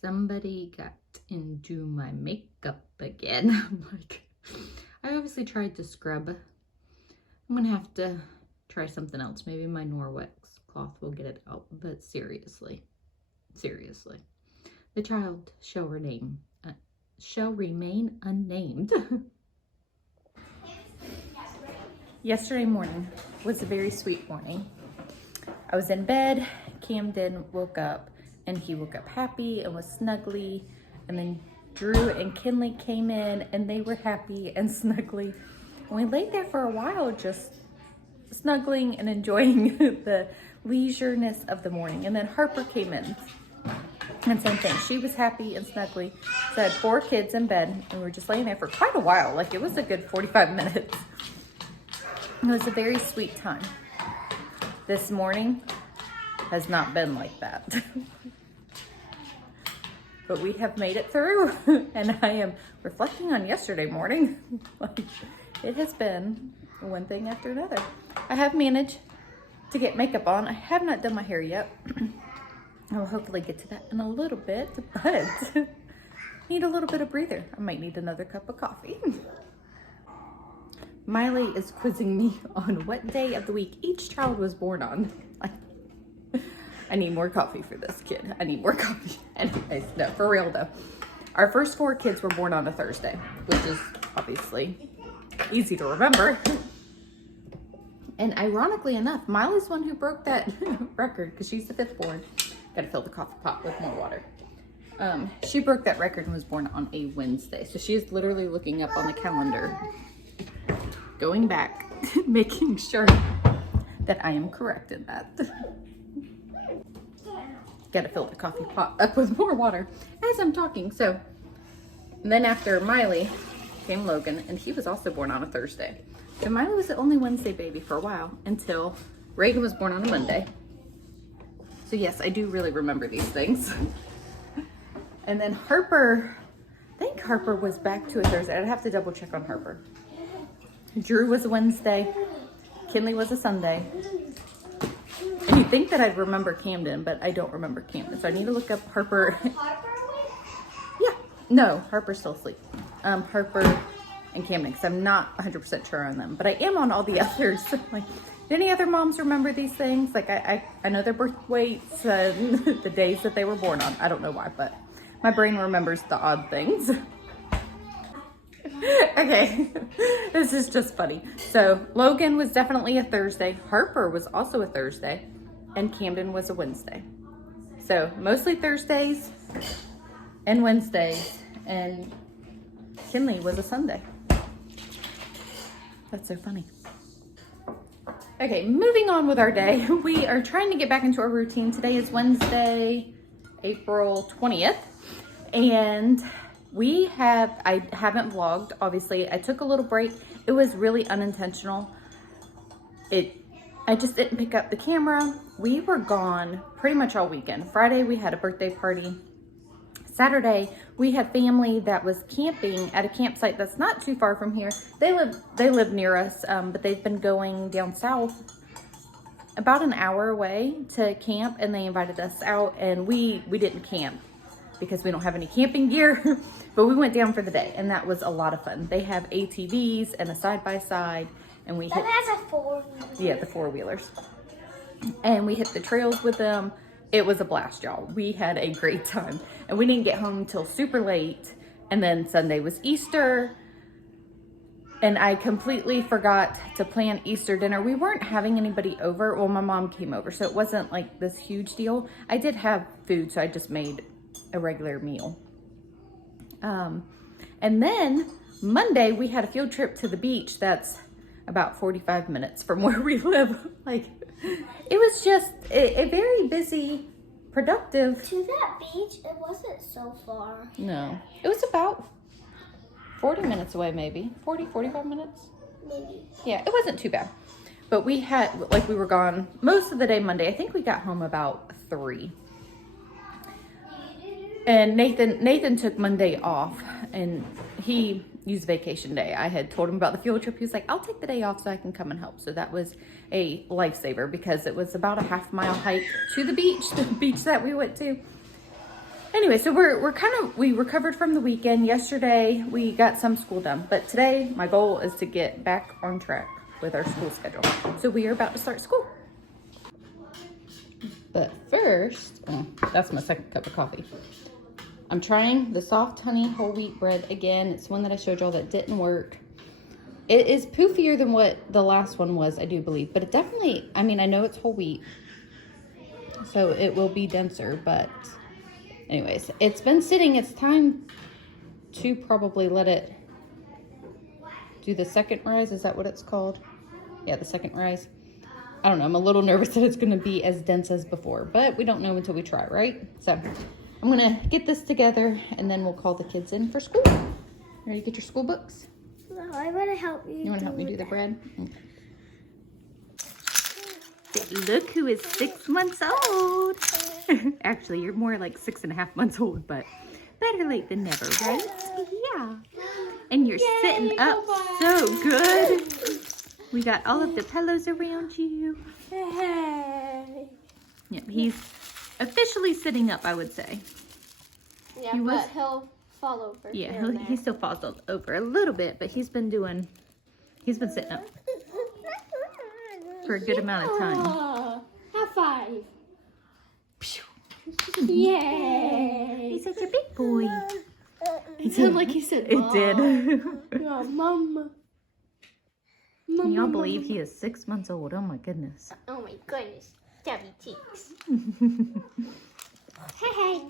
somebody got into my makeup again. I'm like, I obviously tried to scrub. I'm gonna have to try something else. Maybe my Norwex cloth will get it out, but seriously, the child shall remain unnamed. Yesterday morning was a very sweet morning. I was in bed, Camden woke up, and he woke up happy and was snuggly, and then Drew and Kinley came in and they were happy and snuggly. And we laid there for a while just snuggling and enjoying the leisureness of the morning. And then Harper came in and same thing, she was happy and snuggly. So I had 4 kids in bed and we were just laying there for quite a while. Like it was a good 45 minutes. It was a very sweet time. This morning has not been like that. But we have made it through, and I am reflecting on yesterday morning. Like, it has been one thing after another. I have managed to get makeup on. I have not done my hair yet. I will hopefully get to that in a little bit, but need a little bit of breather. I might need another cup of coffee. Miley is quizzing me on what day of the week each child was born on. I need more coffee for this kid. I need more coffee. Anyways, no, for real though. Our first 4 kids were born on a Thursday, which is obviously easy to remember. And ironically enough, Miley's the one who broke that record because she's the 5th born. Gotta fill the coffee pot with more water. She broke that record and was born on a Wednesday. So she is literally looking up on the calendar, going back, making sure that I am correct in that. Gotta fill the coffee pot up with more water as I'm talking. So, and then after Miley came Logan, and he was also born on a Thursday. So Miley was the only Wednesday baby for a while until Reagan was born on a Monday. So yes, I do really remember these things. And then Harper, I think Harper was back to a Thursday. I'd have to double check on Harper. Drew was a Wednesday. Kinley was a Sunday. And you'd think that I'd remember Camden, but I don't remember Camden. So I need to look up Harper. Yeah, no, Harper's still asleep. Harper and Camden, because I'm not 100% sure on them. But I am on all the others. Like, do any other moms remember these things? Like, I know their birth weights and the days that they were born on. I don't know why, but my brain remembers the odd things. Okay, this is just funny. So Logan was definitely a Thursday. Harper was also a Thursday. And Camden was a Wednesday. So mostly Thursdays and Wednesdays. And Kinley was a Sunday. That's so funny. Okay, moving on with our day. We are trying to get back into our routine. Today is Wednesday, April 20th. And I haven't vlogged, obviously. I took a little break. It was really unintentional. I just didn't pick up the camera. We were gone pretty much all weekend. Friday, we had a birthday party. Saturday, we had family that was camping at a campsite that's not too far from here. They live near us, but they've been going down south about an hour away to camp, and they invited us out, and we didn't camp because we don't have any camping gear, but we went down for the day, and that was a lot of fun. They have ATVs and a side-by-side, and we hit... That has a 4-wheeler. Yeah, the 4-wheelers. And we hit the trails with them. It was a blast, y'all. We had a great time. And we didn't get home till super late, and then Sunday was Easter, and I completely forgot to plan Easter dinner. We weren't having anybody over. Well, my mom came over, so it wasn't like this huge deal. I did have food, so I just made a regular meal. And then Monday we had a field trip to the beach that's about 45 minutes from where we live. Like, it was just a very busy, productive. To that beach, it wasn't so far. No, it was about 40 minutes away, maybe 45 minutes. Maybe. Yeah, it wasn't too bad. But we were gone most of the day Monday. I think we got home about 3. And Nathan took Monday off, and he used vacation day. I had told him about the field trip. He was like, I'll take the day off so I can come and help. So that was a lifesaver because it was about a half-mile hike to the beach that we went to. Anyway, so we recovered from the weekend. Yesterday we got some school done, but today my goal is to get back on track with our school schedule. So we are about to start school. But first, that's my second cup of coffee. I'm trying the soft honey whole wheat bread again. It's one that I showed y'all that didn't work. It is poofier than what the last one was, I do believe, but it definitely, I mean, I know it's whole wheat, so it will be denser, but anyways, it's been sitting. It's time to probably let it do the second rise. Is that what it's called? Yeah, the second rise. I don't know. I'm a little nervous that it's going to be as dense as before, but we don't know until we try, right? So I'm going to get this together and then we'll call the kids in for school. Ready to get your school books? No, I want to help you. You want to help me do the bread? Okay. Look who is 6 months old. Actually, you're more like 6.5 months old, but better late than never, right? Yeah. And you're sitting up so good. We got all of the pillows around you. Yeah, he's officially sitting up, I would say. Yeah, but he'll fall over. Yeah, he still falls over a little bit, but he's been sitting up for a good amount of time. High five. Yay. He's such a big boy. It sounded like he said It did. Yeah, Mama. Can y'all believe he is 6 months old? Oh my goodness. Oh my goodness. Chubby cheeks. Hey.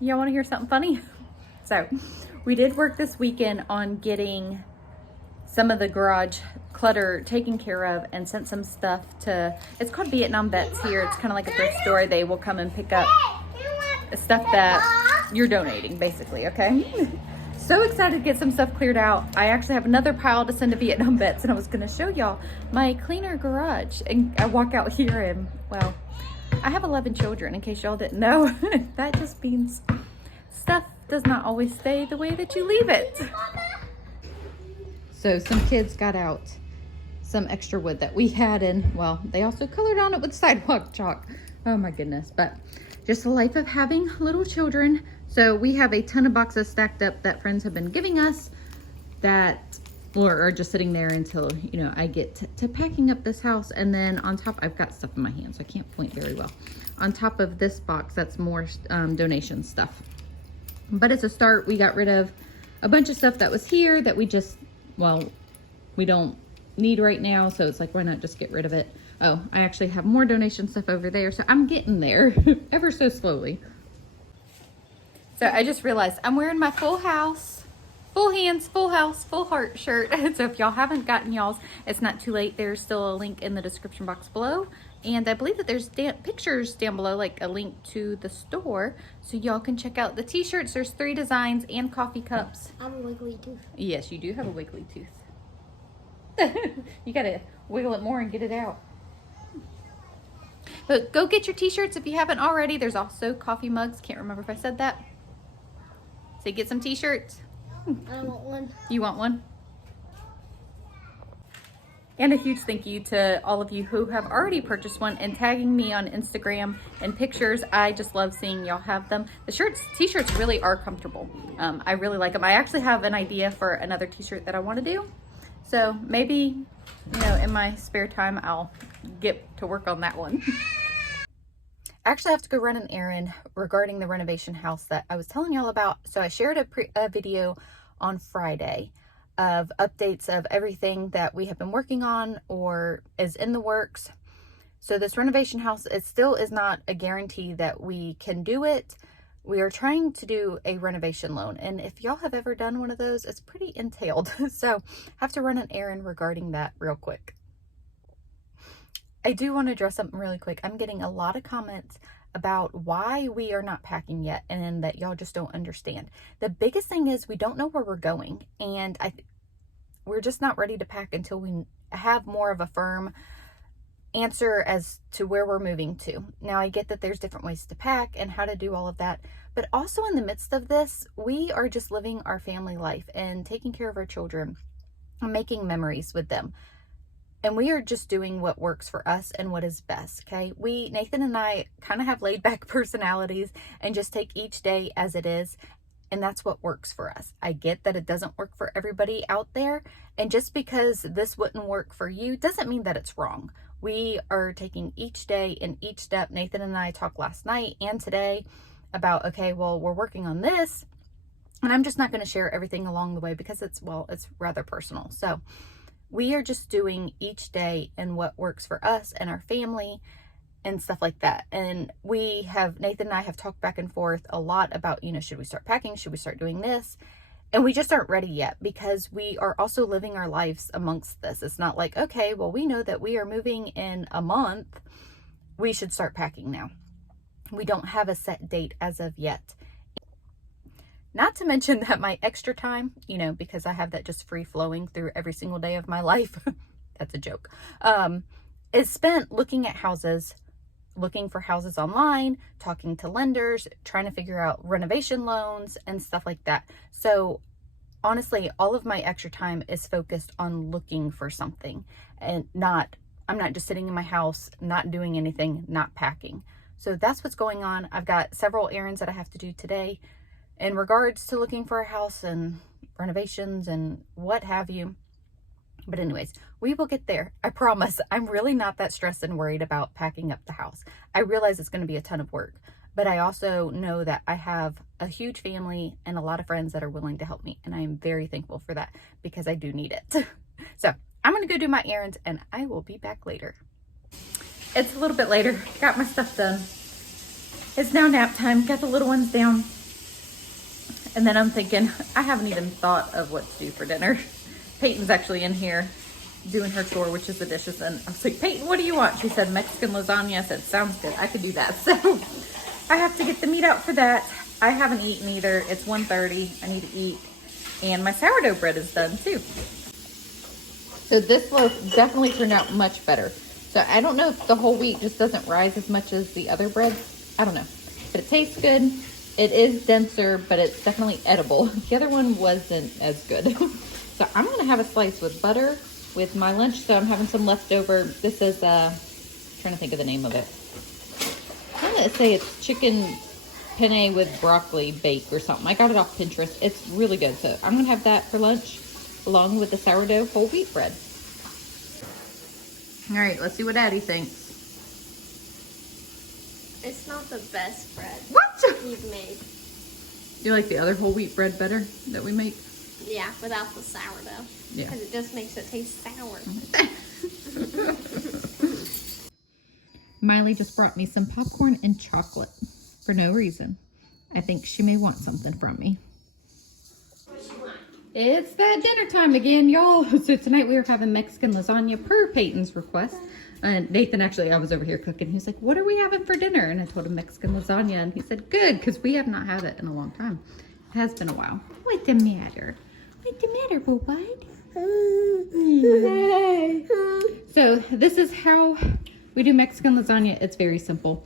Y'all want to hear something funny? So, we did work this weekend on getting some of the garage clutter taken care of and sent some stuff to, it's called Vietnam Vets here. It's kind of like a thrift store. They will come and pick up stuff that you're donating, basically, okay? So excited to get some stuff cleared out. I actually have another pile to send to Vietnam Vets, and I was going to show y'all my cleaner garage. And I walk out here and, well, I have 11 children, in case y'all didn't know. That just means stuff does not always stay the way that you leave it. So some kids got out some extra wood that we had, and well, they also colored on it with sidewalk chalk. Oh my goodness. But just the life of having little children. So we have a ton of boxes stacked up that friends have been giving us that are just sitting there until, you know, I get to packing up this house. And then on top, I've got stuff in my hands, so I can't point very well. On top of this box, that's more donation stuff. But it's a start. We got rid of a bunch of stuff that was here that we just, well, we don't need right now. So it's like, why not just get rid of it? Oh, I actually have more donation stuff over there. So I'm getting there ever so slowly. So I just realized I'm wearing my full house, full hands, full house, full heart shirt. So if y'all haven't gotten y'all's, it's not too late. There's still a link in the description box below. And I believe that there's pictures down below, like a link to the store. So y'all can check out the t-shirts. There's 3 designs and coffee cups. I have a wiggly tooth. Yes, you do have a wiggly tooth. You gotta wiggle it more and get it out. But go get your t-shirts if you haven't already. There's also coffee mugs. Can't remember if I said that. So get some t-shirts. I want one. You want one? And a huge thank you to all of you who have already purchased one and tagging me on Instagram and pictures. I just love seeing y'all have them. The t-shirts really are comfortable. I really like them. I actually have an idea for another t-shirt that I want to do. So maybe, you know, in my spare time, I'll get to work on that one. I actually have to go run an errand regarding the renovation house that I was telling y'all about. So I shared a video on Friday of updates of everything that we have been working on or is in the works. So this renovation house, it still is not a guarantee that we can do it. We are trying to do a renovation loan. And if y'all have ever done one of those, it's pretty entailed. So I have to run an errand regarding that real quick. I do want to address something really quick. I'm getting a lot of comments about why we are not packing yet and that y'all just don't understand. The biggest thing is we don't know where we're going, and we're just not ready to pack until we have more of a firm answer as to where we're moving to. Now, I get that there's different ways to pack and how to do all of that, but also in the midst of this, we are just living our family life and taking care of our children and making memories with them. And we are just doing what works for us and what is best, okay? Nathan and I kind of have laid back personalities and just take each day as it is. And that's what works for us. I get that it doesn't work for everybody out there. And just because this wouldn't work for you doesn't mean that it's wrong. We are taking each day and each step. Nathan and I talked last night and today about, okay, well, we're working on this. And I'm just not going to share everything along the way because it's rather personal. So we are just doing each day and what works for us and our family and stuff like that. And Nathan and I have talked back and forth a lot about, should we start packing? Should we start doing this? And we just aren't ready yet because we are also living our lives amongst this. It's not like, okay, well, we know that we are moving in a month. We should start packing now. We don't have a set date as of yet. Not to mention that my extra time, because I have that just free flowing through every single day of my life. That's a joke. Is spent looking at houses, looking for houses online, talking to lenders, trying to figure out renovation loans and stuff like that. So honestly, all of my extra time is focused on looking for something and I'm not just sitting in my house, not doing anything, not packing. So that's what's going on. I've got several errands that I have to do today in regards to looking for a house and renovations and what have you. But anyways, we will get there. I promise. I'm really not that stressed and worried about packing up the house. I realize it's going to be a ton of work, but I also know that I have a huge family and a lot of friends that are willing to help me. And I am very thankful for that because I do need it. So I'm going to go do my errands and I will be back later. It's a little bit later. Got my stuff done. It's now nap time. Got the little ones down. And then I'm thinking, I haven't even thought of what to do for dinner. Peyton's actually in here doing her chore, which is the dishes. And I was like, Peyton, what do you want? She said Mexican lasagna. I said, sounds good. I could do that. So I have to get the meat out for that. I haven't eaten either. It's 1:30. I need to eat. And my sourdough bread is done too. So this loaf definitely turned out much better. So I don't know if the whole wheat just doesn't rise as much as the other breads. I don't know. But it tastes good. It is denser, but it's definitely edible. The other one wasn't as good. So I'm going to have a slice with butter with my lunch. So I'm having some leftover. This is, trying to think of the name of it. I'm going to say it's chicken penne with broccoli bake or something. I got it off Pinterest. It's really good. So I'm going to have that for lunch along with the sourdough whole wheat bread. All right, let's see what Addie thinks. It's not the best bread What? you've made. Do you like the other whole wheat bread better that we make? Yeah, without the sourdough. Yeah. Because it just makes it taste sour. Miley just brought me some popcorn and chocolate for no reason. I think she may want something from me. It's that dinner time again, y'all. So tonight we are having Mexican lasagna per Peyton's request. And Nathan, actually, I was over here cooking. He was like, what are we having for dinner? And I told him Mexican lasagna. And he said, good, because we have not had it in a long time. It has been a while. What's the matter? What's the matter, Boo-Bud? So this is how we do Mexican lasagna. It's very simple.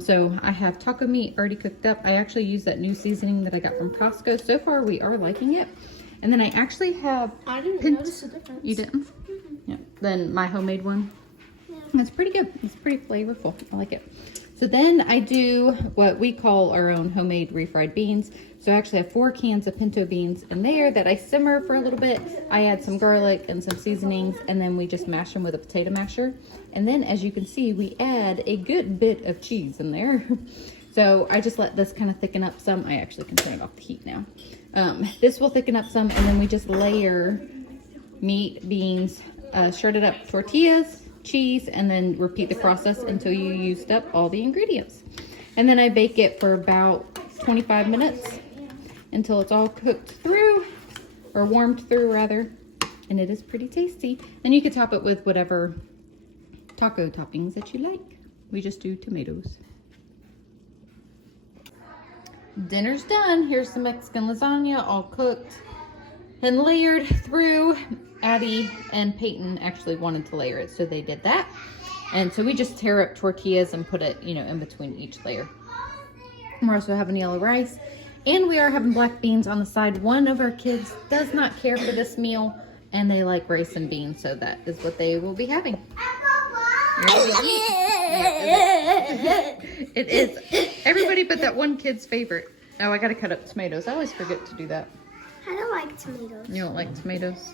So I have taco meat already cooked up. I actually use that new seasoning that I got from Costco. So far, we are liking it. And then I actually have... I didn't notice the difference. You didn't? Yeah. Then my homemade one. It's pretty good. It's pretty flavorful. I like it. So then I do what we call our own homemade refried beans. So I actually have 4 cans of pinto beans in there that I simmer for a little bit. I add some garlic and some seasonings, and then we just mash them with a potato masher. And then, as you can see, we add a good bit of cheese in there. So I just let this kind of thicken up some. I actually can turn it off the heat now. This will thicken up some, and then we just layer meat, beans, shredded up tortillas, cheese, and then repeat the process until you used up all the ingredients. And then I bake it for about 25 minutes until it's all cooked through, or warmed through rather, and it is pretty tasty. Then you can top it with whatever taco toppings that you like. We just do tomatoes. Dinner's done. Here's some Mexican lasagna, all cooked and layered through. Addie and Payton actually wanted to layer it, so they did that. And so we just tear up tortillas and put it, in between each layer. We're also having yellow rice, and we are having black beans on the side. One of our kids does not care for this meal, And they like rice and beans, so that is what they will be having. It is. Everybody but that one kid's favorite. Oh, I gotta cut up tomatoes. I always forget to do that. I don't like tomatoes. You don't like tomatoes?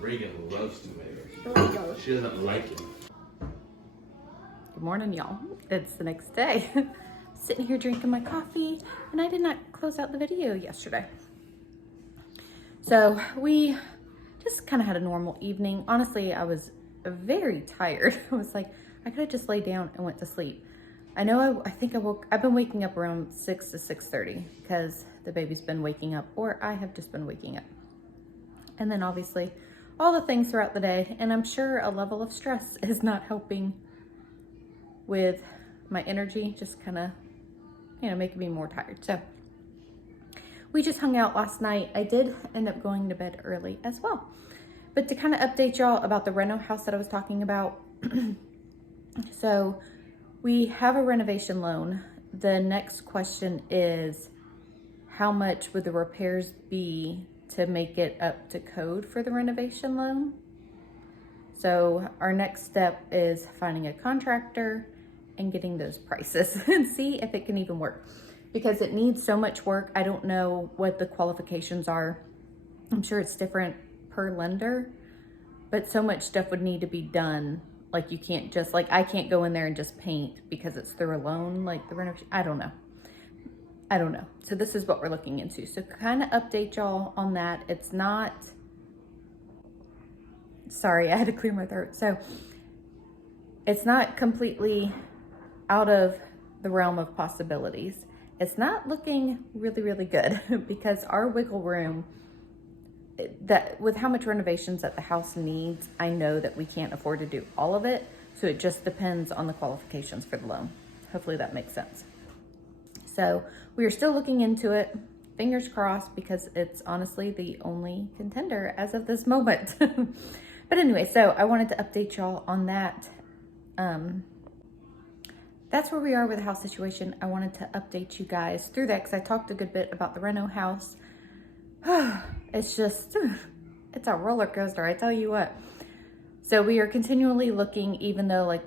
Reagan loves tomatoes. She doesn't like them. Good morning, y'all. It's the next day. Sitting here drinking my coffee, and I did not close out the video yesterday. So we just kind of had a normal evening. Honestly, I was very tired. I was like, I could have just laid down and went to sleep. I know I've been waking up around 6 to 6:30 because the baby's been waking up, or I have just been waking up. And then obviously all the things throughout the day, and I'm sure a level of stress is not helping with my energy, just kind of, making me more tired. So we just hung out last night. I did end up going to bed early as well. But to kind of update y'all about the reno house that I was talking about. So we have a renovation loan. The next question is, how much would the repairs be to make it up to code for the renovation loan? So our next step is finding a contractor and getting those prices and see if it can even work, because it needs so much work. I don't know what the qualifications are. I'm sure it's different per lender, but so much stuff would need to be done. Like you can't just, I can't go in there and just paint because it's through a loan, like the renovation. I don't know. So this is what we're looking into. So kind of update y'all on that. It's not, sorry, I had to clear my throat. So it's not completely out of the realm of possibilities. It's not looking really, really good because our wiggle room, that with how much renovations that the house needs, I know that we can't afford to do all of it. So it just depends on the qualifications for the loan. Hopefully that makes sense. So we are still looking into it. Fingers crossed, because it's honestly the only contender as of this moment. But anyway, so I wanted to update y'all on that. That's where we are with the house situation. I wanted to update you guys through that because I talked a good bit about the reno house. It's a roller coaster, I tell you what. So we are continually looking, even though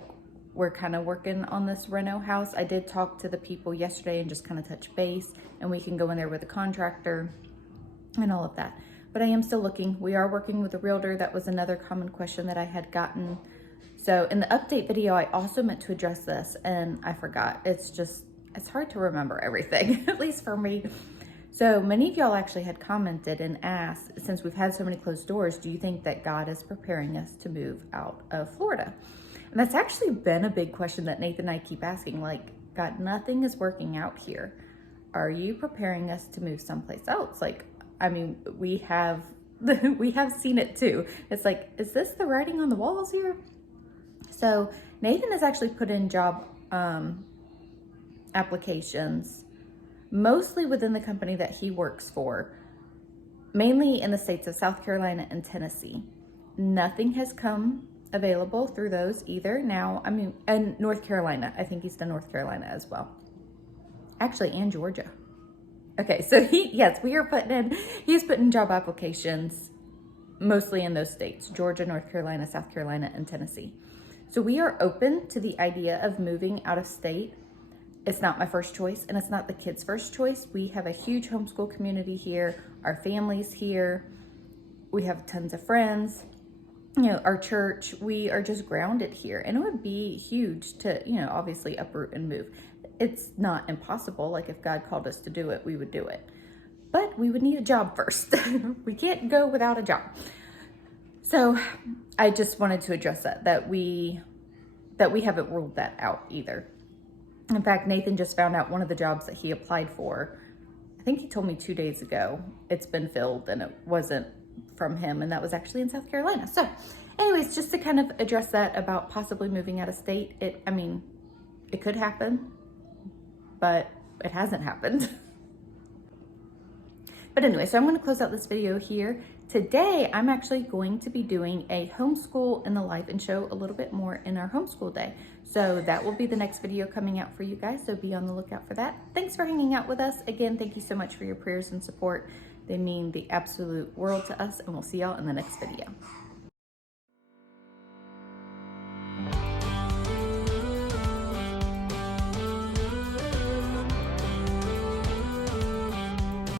we're kind of working on this reno house. I did talk to the people yesterday and just kind of touch base, and we can go in there with a contractor and all of that. But I am still looking. We are working with a realtor. That was another common question that I had gotten. So in the update video, I also meant to address this and I forgot. It's hard to remember everything, at least for me. So many of y'all actually had commented and asked, since we've had so many closed doors, do you think that God is preparing us to move out of Florida? And that's actually been a big question that Nathan and I keep asking, God, nothing is working out here. Are you preparing us to move someplace else? We have seen it too. It's is this the writing on the walls here? So Nathan has actually put in job applications, mostly within the company that he works for, mainly in the states of South Carolina and Tennessee. Nothing has come available through those either now. And North Carolina. I think he's done North Carolina as well. Actually, and Georgia. Okay, so he's put in job applications mostly in those states: Georgia, North Carolina, South Carolina, and Tennessee. So we are open to the idea of moving out of state. It's not my first choice, and it's not the kids' first choice. We have a huge homeschool community here. Our family's here. We have tons of friends. Our church, we are just grounded here. And it would be huge to, obviously uproot and move. It's not impossible. If God called us to do it, we would do it. But we would need a job first. We can't go without a job. So I just wanted to address that we haven't ruled that out either. In fact, Nathan just found out one of the jobs that he applied for. I think he told me 2 days ago it's been filled, and it wasn't from him, and that was actually in South Carolina. So anyways, just to kind of address that about possibly moving out of state, it could happen, but it hasn't happened. But anyway, so I'm going to close out this video here. Today, I'm actually going to be doing a homeschool in the life and show a little bit more in our homeschool day. So that will be the next video coming out for you guys. So be on the lookout for that. Thanks for hanging out with us. Again, thank you so much for your prayers and support. They mean the absolute world to us, and we'll see y'all in the next video.